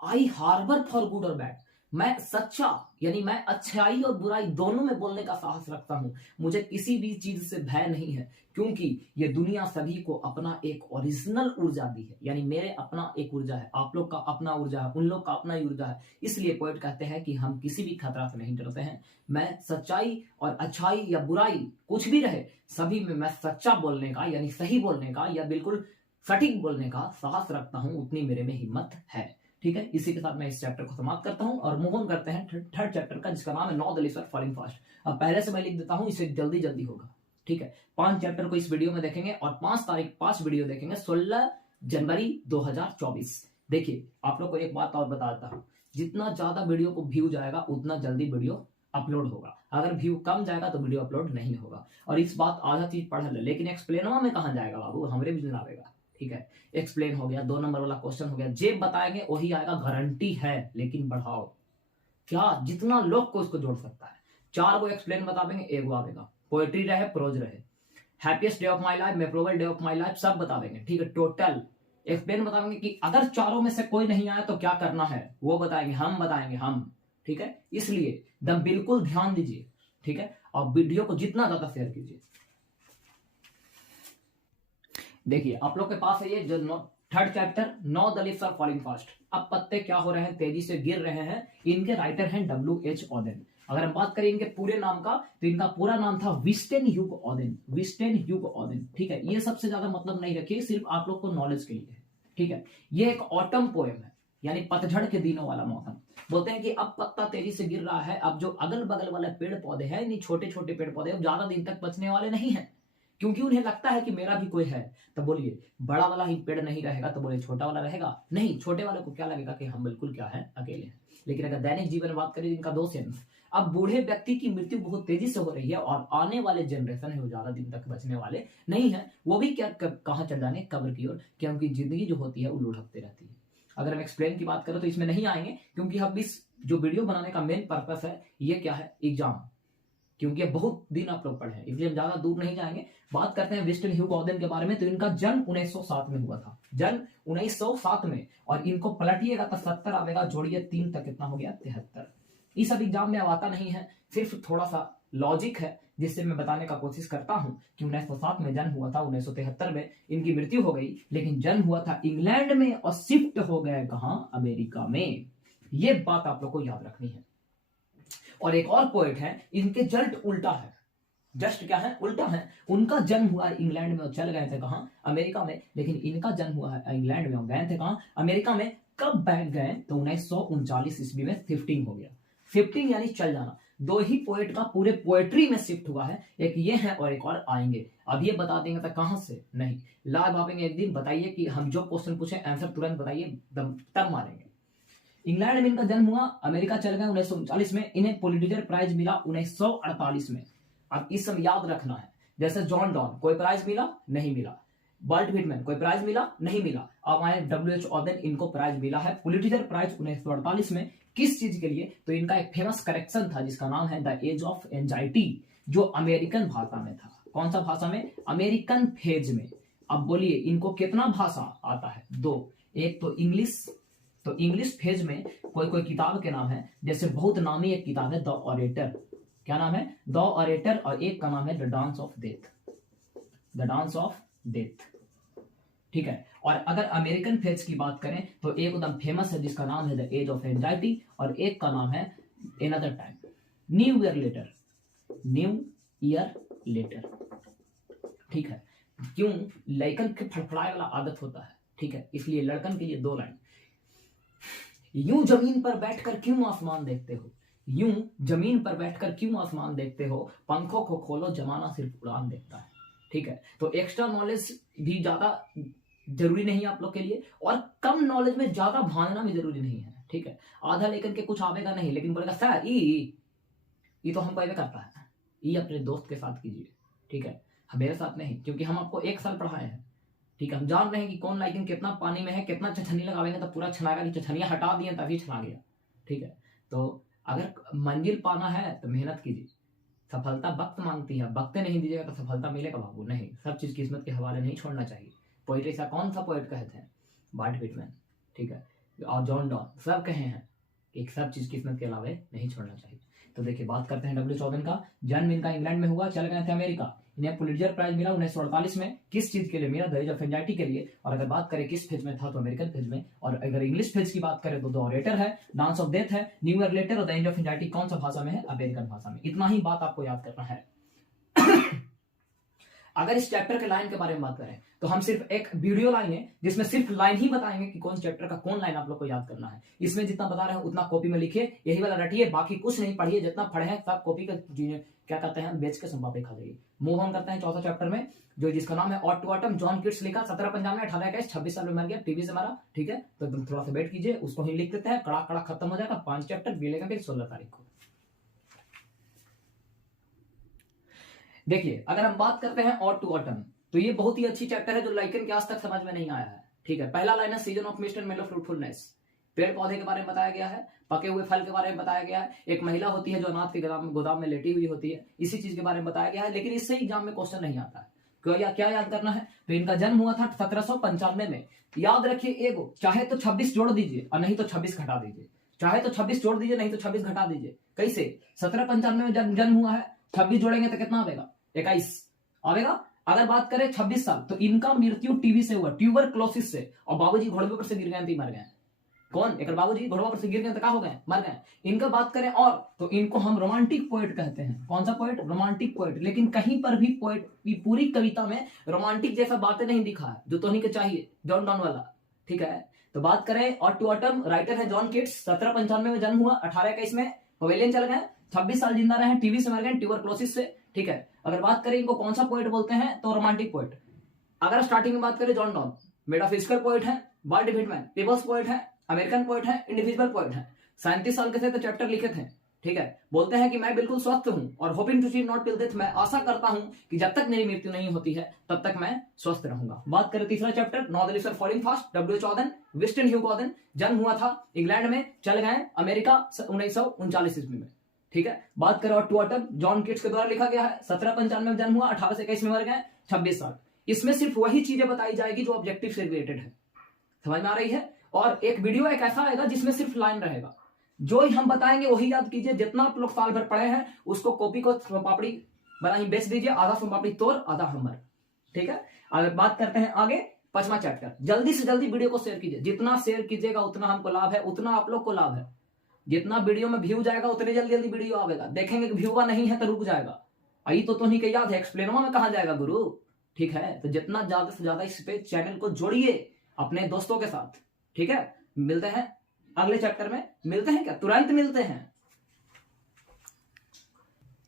आई हार्बर फॉर गुड और बैड, मैं सच्चा यानी मैं अच्छाई और बुराई दोनों में बोलने का साहस रखता हूं। मुझे किसी भी चीज से भय नहीं है क्योंकि ये दुनिया सभी को अपना एक ओरिजिनल ऊर्जा दी है। यानी मेरे अपना एक ऊर्जा है, आप लोग का अपना ऊर्जा है, उन लोग का अपना ही ऊर्जा है। इसलिए पोएट कहते हैं कि हम किसी भी खतरा से नहीं डरते हैं। मैं सच्चाई और अच्छाई या बुराई कुछ भी रहे सभी में मैं सच्चा बोलने का यानी सही बोलने का या बिल्कुल सटीक बोलने का साहस रखता हूं, उतनी मेरे में हिम्मत है। ठीक है, इसी के साथ मैं इस चैप्टर को समाप्त करता हूं और मूव ऑन करते हैं थर्ड चैप्टर का, जिसका नाम है no the leaves are falling fast. अब पहले से मैं लिख देता हूं, इसे जल्दी जल्दी होगा। ठीक है, 5 चैप्टर को इस वीडियो में देखेंगे और 5 वीडियो देखेंगे 16 जनवरी 2024। देखिए आप लोग को एक बात और बताता हूं, जितना ज्यादा वीडियो को व्यू जाएगा उतना जल्दी वीडियो अपलोड होगा। अगर व्यू कम जाएगा तो वीडियो अपलोड नहीं होगा। और इस बात आधा चीज पढ़ ले, लेकिन एक्सप्लेनवा में कहां जाएगा बाबू, हमरे भी आवेगा। ठीक है, एक्सप्लेन हो गया, 2 नंबर वाला क्वेश्चन हो गया, जेब बताएंगे वही आएगा, गारंटी है। लेकिन बढ़ाओ क्या, जितना लोग को उसको जोड़ सकता है। 4 वो एक्सप्लेन बता देंगे, 1 आवेगा, पोएट्री रहे, प्रोज रहे, happiest day of my life, memorable day of my life, सब बता देंगे। ठीक है, टोटल एक्सप्लेन बता देंगे कि अगर चारों में से कोई नहीं आया तो क्या करना है वो बताएंगे, हम बताएंगे हम। ठीक है, इसलिए एकदम बिल्कुल ध्यान दीजिए। ठीक है, और वीडियो को जितना ज्यादा शेयर कीजिए। देखिए आप लोग के पास है ये जो third chapter, no the leaves are falling fast. अब पत्ते क्या हो रहे हैं, तेजी से गिर रहे हैं। इनके राइटर हैं W.H. ऑडेन। अगर हम बात करें इनके पूरे नाम का तो इनका पूरा नाम था विस्टेन ह्यूग ऑडेन, विस्टेन ह्यूग ऑडेन। ठीक है, ये सबसे ज्यादा मतलब नहीं रखिए, सिर्फ आप लोग को नॉलेज के लिए है। ठीक है, ये एक ऑटम पोएम है, यानी पतझड़ के दिनों वाला मौसम। बोलते हैं कि अब पत्ता तेजी से गिर रहा है, अब जो अगल बगल वाले पेड़ पौधे हैं, छोटे छोटे पेड़ पौधे अब ज्यादा दिन तक बचने वाले नहीं है, क्योंकि उन्हें लगता है कि मेरा भी कोई है। तो बोलिए बड़ा वाला ही पेड़ नहीं रहेगा तो बोले छोटा वाला रहेगा? नहीं, छोटे वाले को क्या लगेगा कि हम बिल्कुल क्या है, अकेले हैं। लेकिन अगर दैनिक जीवन में बात करें, इनका 2 सेंस। अब बूढ़े व्यक्ति की मृत्यु बहुत तेजी से हो रही है और आने वाले जनरेशन है वो ज्यादा दिन तक बचने वाले नहीं है, वो भी क्या कहां चल जाएंगे, कब्र की ओर, क्योंकि जिंदगी जो होती है वो लुढ़कते रहती है। अगर हम एक्सप्लेन की बात करें तो इसमें नहीं आएंगे, क्योंकि हम इस जो वीडियो बनाने का मेन पर्पस है ये क्या है, एग्जाम, क्योंकि बहुत दिन आप लोग पढ़े हैं, इसलिए हम ज्यादा दूर नहीं जाएंगे। बात करते हैं विस्टन ह्यूग ऑडेन के बारे में। तो इनका जन्म 1907 में हुआ था, जन्म 1907 में, और इनको पलटिएगा तो 70 आवेगा, जोड़िए 3 तक कितना हो गया, 73। इस सब एग्जाम में अब आता नहीं है, सिर्फ थोड़ा सा लॉजिक है जिससे मैं बताने का कोशिश करता हूं कि 1907 में जन्म हुआ था, 1973 में इनकी मृत्यु हो गई, लेकिन जन्म हुआ था इंग्लैंड में और शिफ्ट हो गए कहां, अमेरिका में। ये बात आप लोग को याद रखनी है। और एक और पोएट है, इनके जस्ट उल्टा है, जस्ट क्या है, उल्टा है। उनका जन्म हुआ इंग्लैंड में और चल गए थे कहां, अमेरिका में, लेकिन इनका जन्म हुआ है इंग्लैंड में और गए थे कहां, अमेरिका में। कब बैठ गए तो 1939 ईस्वी में शिफ्टिंग हो गया। शिफ्टिंग यानी चल जाना। 2 ही पोएट का पूरे पोएट्री में शिफ्ट हुआ है, एक ये है और एक और आएंगे। अब ये बता देंगे तो कहां से नहीं, लाइव आएंगे एक दिन, बताइए कि हम जो क्वेश्चन पूछे आंसर तुरंत बताइए, तब मारेंगे। इंग्लैंड में इनका जन्म हुआ, अमेरिका चल गए 1939 में, इन्हें पुलिट्जर प्राइज मिला 1948 में। अब इस समय याद रखना है, जैसे जॉन डॉन कोई प्राइज मिला नहीं मिला, वाल्ट व्हिटमैन कोई प्राइज मिला नहीं मिला, अब आए W.H. ऑवेन, इनको प्राइज मिला है पुलिट्जर प्राइज 1948 में। किस चीज के लिए? तो इनका एक फेमस करेक्शन था जिसका नाम है द एज ऑफ एंजाइटी, जो अमेरिकन भाषा में था। कौन सा भाषा में? अमेरिकन फेज में। अब बोलिए इनको कितना भाषा आता है? 2। एक तो इंग्लिश, तो इंग्लिश फेज में कोई कोई किताब के नाम है, जैसे बहुत नामी एक किताब है द ऑरेटर। क्या नाम है? The orator. और एक का नाम है the dance of death, the dance of death. ठीक है। और अगर अमेरिकन फेज की बात करें तो एक एकदम फेमस है जिसका नाम है द एज ऑफ एंजाइटी, और एक का नाम है another time, new year later, new year later. ठीक है। क्यों? लड़कन के फड़फड़ाए वाला आदत होता है, ठीक है, इसलिए लड़कन के लिए 2 लाइन। यूं जमीन पर बैठकर क्यों आसमान देखते हो, यूं जमीन पर बैठकर क्यों आसमान देखते हो, पंखों को खोलो जमाना सिर्फ उड़ान देखता है। ठीक है। तो एक्स्ट्रा नॉलेज भी ज्यादा जरूरी नहीं है आप लोग के लिए, और कम नॉलेज में ज्यादा भागना भी जरूरी नहीं है। ठीक है। आधा लेकिन के कुछ आवेगा नहीं, लेकिन बोलेगा सर ये तो हम पहले करता है, ये अपने दोस्त के साथ कीजिए। ठीक है। मेरे साथ नहीं, क्योंकि हम आपको 1 साल पढ़ाए हैं। ठीक है। हम जान रहे हैं कि कौन लाइकन कितना पानी में है, कितना छछनी लगावेंगे तो पूरा छनाएगा, कि छछनियां हटा दिए तभी छना गया। ठीक है। तो अगर मंजिल पाना है तो मेहनत कीजिए। सफलता वक्त मांगती है, वक्त नहीं दीजिएगा तो सफलता मिलेगा बाबू? नहीं, सब चीज किस्मत के हवाले नहीं छोड़ना चाहिए। पोइट ऐसा कौन सा पोइट कहते हैं? Walt Whitman. ठीक है। और जॉन डॉन, सब कहे हैं कि सब चीज किस्मत के अलावे नहीं छोड़ना चाहिए। तो देखिए बात करते हैं W.H. ऑवेन का। जन्म इनका इंग्लैंड में हुआ, चल गए थे अमेरिका। इन्हें पुलिट्जर प्राइज मिला 1948 में। किस चीज के लिए मिला? द एज ऑफ एंजाइटी के लिए। और अगर बात करें किस फेज में था, तो अमेरिकन फेज में। और अगर इंग्लिश फेज की बात करें तो द ऑरेटर है, डांस ऑफ डेथ है, न्यू ईयर लेटर, और द एज ऑफ एंजाइटी कौन सा भाषा में है? अमेरिकन भाषा में। इतना ही बात आपको याद करना है। अगर इस चैप्टर के लाइन के बारे में बात करें तो हम सिर्फ एक वीडियो लाइन है जिसमें सिर्फ लाइन ही बताएंगे कि कौन चैप्टर का कौन लाइन आप लोग को याद करना है। इसमें जितना बता रहे हैं उतना कॉपी में लिखिए, यही वाला रटिए, बाकी कुछ नहीं पढ़िए। जितना पढ़े हैं सब कॉपी का क्या कहते हैं बेच के संपापे खा जाइए। मूव ऑन करते हैं चौथा चैप्टर में, जो जिसका नाम है ode to autumn. John Keats लिखा 1795 में, 1821, 26 साल में मर गया, टीवी से मारा। ठीक है। तो तुम थोड़ा सा वेट कीजिए, उसको ही लिख देते हैं, कड़ा कड़ा खत्म हो जाएगा। 5 चैप्टर मिलेगा फिर 16 तारीख को। देखिए अगर हम बात करते हैं ऑट टू ऑटम, तो ये बहुत ही अच्छी चैप्टर है जो लाइकन के आज तक समझ में नहीं आया है। ठीक है। पहला लाइन है सीजन ऑफ मिस्ट एंड मेलो फ्रूटफुलनेस। पेड़ पौधे के बारे में बताया गया है, पके हुए फल के बारे में बताया गया है, एक महिला होती है जो अनाथ के गोदाम में लेटी हुई होती है, इसी चीज के बारे में बताया गया है। लेकिन इससे एग्जाम में क्वेश्चन नहीं आता है। क्या याद करना है? तो इनका जन्म हुआ था 1795 में। याद रखिए एगो, चाहे तो 26 जोड़ दीजिए और नहीं तो 26 घटा दीजिए, चाहे तो 26 जोड़ दीजिए नहीं तो 26 घटा दीजिए। कैसे? 1795 में जन्म हुआ है, 26 जोड़ेंगे तो कितना आवेगा? 21 आवेगा। अगर बात करें 26 साल, तो इनका मृत्यु टीबी से हुआ, ट्यूबरक्लोसिस से, और बाबूजी घोड़े पर से गिर गए, मर गए। कौन? एक बाबूजी घोड़े पर से गिर गए तो क्या हो गए? मर गए। इनका बात करें और, तो इनको हम रोमांटिक पोएट कहते हैं। कौन सा पोएट? Romantic poet. लेकिन कहीं पर भी पोएट की पूरी कविता में रोमांटिक जैसा बातें नहीं दिखा है जो तोहनी के चाहिए, जॉन डॉन वाला। ठीक है। तो बात करें ऑट टू ऑटम, राइटर है जॉन किट्स, 1795 में जन्म हुआ, 1821 में पवेलियन चल गए, 26 साल जिंदा रहे, टीबी से मर गए, ट्यूबरक्लोसिस से। ठीक है। अगर बात करें इनको कौन सा पोएट बोलते हैं, तो रोमांटिक पोएट। अगर स्टार्टिंग में बात करें जॉन डॉन मेटाफिजिकल पोएट है, वाल्ट व्हिटमैन पीपल्स पोएट है, अमेरिकन पोएट है, इंडिविजुअल पोएट है। 37 साल के थे तो चैप्टर लिखे थे। ठीक है। बोलते हैं कि मैं बिल्कुल स्वस्थ हूं और hoping to see not till death, मैं आशा करता हूं कि जब तक मेरी मृत्यु नहीं होती है तब तक मैं स्वस्थ रहूंगा। बात करें तीसरा chapter, northern eastern falling fast, W.H. Owen, western Hugh Owen. जन्म हुआ था इंग्लैंड में, चल गए अमेरिका 1939 ईस्वी में। ठीक है। बात करें ode to autumn, John Keats के द्वारा लिखा गया है, 1795 में जन्म हुआ, 1821 में मर गए, 26 साल। इसमें सिर्फ वही चीजें बताई जाएगी जो ऑब्जेक्टिव से रिलेटेड है। समझ में आ रही है? और एक वीडियो एक ऐसा आएगा जिसमें सिर्फ लाइन रहेगा, जो ही हम बताएंगे वही याद कीजिए। जितना आप लोग साल भर पढ़े हैं उसको कॉपी को पापड़ी बना ही बेच दीजिए, आधा पापड़ी तोड़ आधा हमर। ठीक है। अगर बात करते हैं आगे, 5वां चैप्टर। जल्दी से जल्दी वीडियो को शेयर कीजिए, जितना शेयर कीजिएगा उतना हमको लाभ है, उतना आप लोग को लाभ है। जितना वीडियो में व्यू जाएगा उतने जल्दी जल्दी वीडियो आवेगा। देखेंगे कि व्यूवा नहीं है तो रुक जाएगा। आई तो नहीं के याद है, एक्सप्लेनवा में कहा जाएगा गुरु। ठीक है। तो जितना ज्यादा से ज्यादा इस पे चैनल को जोड़िए अपने दोस्तों के साथ। ठीक है। मिलते हैं अगले चैप्टर में। मिलते हैं क्या? तुरंत मिलते हैं।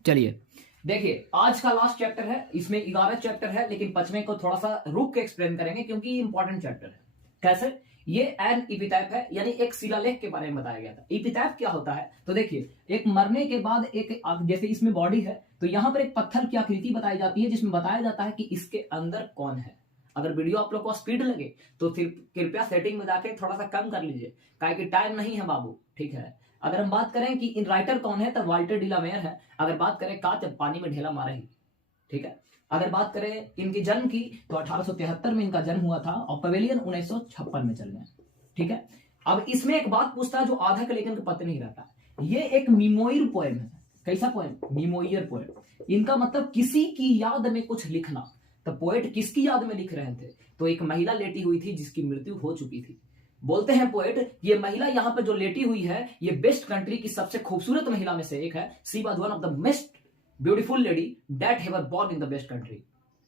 चलिए देखिए आज का लास्ट चैप्टर है, इसमें 11 चैप्टर है, लेकिन 5वें को थोड़ा सा रुक के एक्सप्लेन करेंगे क्योंकि इंपॉर्टेंट चैप्टर है। कैसे? ये एन इपिटैफ है, यानी एक शिलालेख के बारे में बताया गया था। इपिटैफ क्या होता है, तो देखिए एक मरने के बाद एक, जैसे इसमें बॉडी है तो यहाँ पर एक पत्थर की आकृति बताई जाती है जिसमें बताया जाता है कि इसके अंदर कौन है। अगर वीडियो आप लोग को स्पीड लगे तो फिर कृपया सेटिंग में जाके थोड़ा सा कम कर लीजिए, काहे कि टाइम नहीं है बाबू, ठीक है। अगर हम बात करें कि इन राइटर कौन है तो वाल्टर डिलामेयर है। अगर बात करें का जब पानी में ढेला मारे ही, ठीक है। अगर बात करें इनकी जन्म की तो 1873 में इनका जन्म हुआ था और पवेलियन 1956 में चल गए, ठीक है। अब इसमें एक बात पूछता है जो आधा के लेकिन पता नहीं रहता, ये एक मिमोइर पोएम है। कैसा पोएम? मिमोइर पोएम। इनका मतलब किसी की याद में कुछ लिखना। तो पोएट किसकी याद में लिख रहे थे? तो एक महिला लेटी हुई थी जिसकी मृत्यु हो चुकी थी। बोलते हैं पोएट, ये महिला यहाँ पर जो लेटी हुई है ये बेस्ट कंट्री की सबसे खूबसूरत महिला में से एक है। She was one of the most beautiful lady that have born in the best country,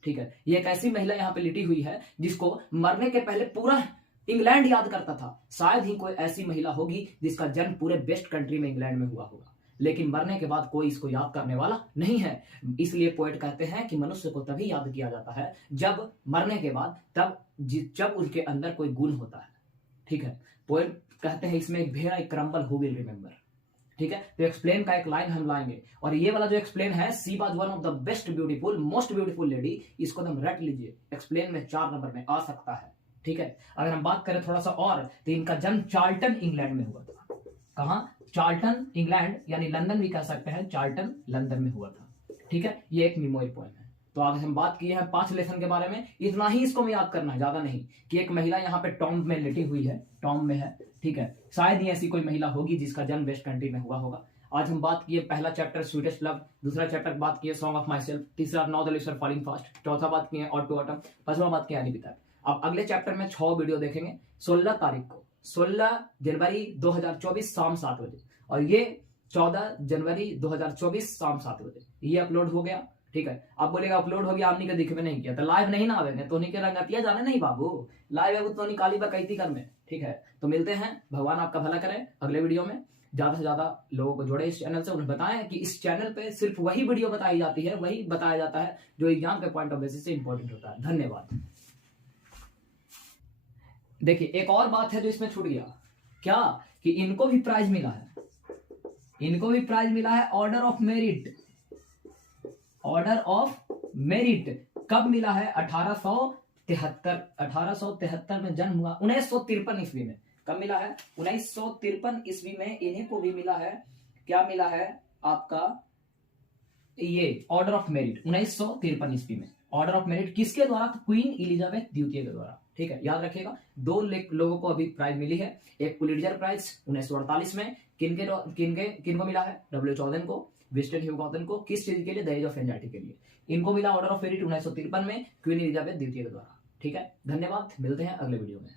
ठीक है। ये एक ऐसी महिला यहाँ पे लेटी हुई है जिसको मरने के पहले पूरा इंग्लैंड याद करता था। शायद ही कोई ऐसी महिला होगी जिसका जन्म पूरे बेस्ट कंट्री में इंग्लैंड में हुआ होगा, लेकिन मरने के बाद कोई इसको याद करने वाला नहीं है। इसलिए पोएट कहते हैं कि मनुष्य को तभी याद किया जाता है जब मरने के बाद, तब जब उसके अंदर कोई गुण होता है, ठीक है। पोएट कहते हैं इसमें एक भेड़ा एक क्रम्बल हु विल रिमेंबर, ठीक है। तो एक्सप्लेन का एक लाइन हम लाएंगे और ये वाला जो एक्सप्लेन है, she was one of the best beautiful most beautiful lady, इसको तुम रट लीजिए, एक्सप्लेन में 4 नंबर में आ सकता है, ठीक है। अगर हम बात करें थोड़ा सा और, तो इनका जन्म चार्ल्टन इंग्लैंड में हुआ था। कहां? चार्ल्टन इंग्लैंड, यानी लंदन भी कह सकते हैं, चार्ल्टन लंदन में हुआ था, ठीक है। ये एक मेमोरी पोएम है। तो आज हम बात किए हैं 5 लेसन के बारे में, इतना ही इसको में याद करना है, ज्यादा नहीं, कि एक महिला यहाँ पे टॉम्ब में लेटी हुई है, टॉम्ब में है, ठीक है। शायद ही ऐसी कोई महिला होगी जिसका जन्म वेस्ट कंट्री में हुआ होगा। आज हम बात किए पहला चैप्टर स्वीटेस्ट लव, दूसरा चैप्टर बात किए सॉन्ग ऑफ माई सेल्फ, तीसरा now the leaves are falling fast, चौथा बात किए ऑड टू ऑटम, पांचवा बात किया एनी पिताब। अब अगले चैप्टर में 6 वीडियो देखेंगे 16 तारीख को, 16 जनवरी 2024 शाम 7 बजे, और ये 14 जनवरी 2024 शाम 7 बजे ये अपलोड हो गया, ठीक है। आप बोलेगा अपलोड हो गया, आपने का दिखे में नहीं किया, तो लाइव नहीं ना आवेंगे तो नहीं के रंगतिया जाने नहीं बाबू, लाइव है तो निकाली बकैती कर में, ठीक है। तो मिलते हैं, भगवान आपका भला करे अगले वीडियो में। ज्यादा से ज्यादा लोगों को जोड़े इस चैनल से, उन्हें बताएं कि इस चैनल पे सिर्फ वही वीडियो बताई जाती है, वही बताया जाता है जो एग्जाम के पॉइंट ऑफ बेसिस से इंपॉर्टेंट होता है। धन्यवाद। देखिए एक और बात है जो इसमें छूट गया, क्या कि इनको भी प्राइज मिला है, इनको भी प्राइज मिला है order of merit. Order of merit कब मिला है? 1873 में जन्म हुआ, 1953 ईस्वी में। कब मिला है? 1953 ईस्वी में इन्हीं को भी मिला है। क्या मिला है आपका? ये ऑर्डर ऑफ मेरिट 1953 ईस्वी में। ऑर्डर ऑफ मेरिट किसके द्वारा? तो क्वीन एलिजाबेथ द्वितीय के द्वारा, ठीक है। याद रखिएगा 2 लोगों को अभी प्राइज मिली है। एक पुलिट्जर प्राइज 1948 में किनको मिला है? W चौधरी को, विंस्टन ह्यूगॉटन को। किस चीज के लिए? द एज ऑफ एंजाइटी के लिए। इनको मिला ऑर्डर ऑफ मेरिट 1953 में क्वीन एलिजाबेथ द्वितीय के द्वारा, ठीक है। धन्यवाद, मिलते हैं अगले वीडियो में।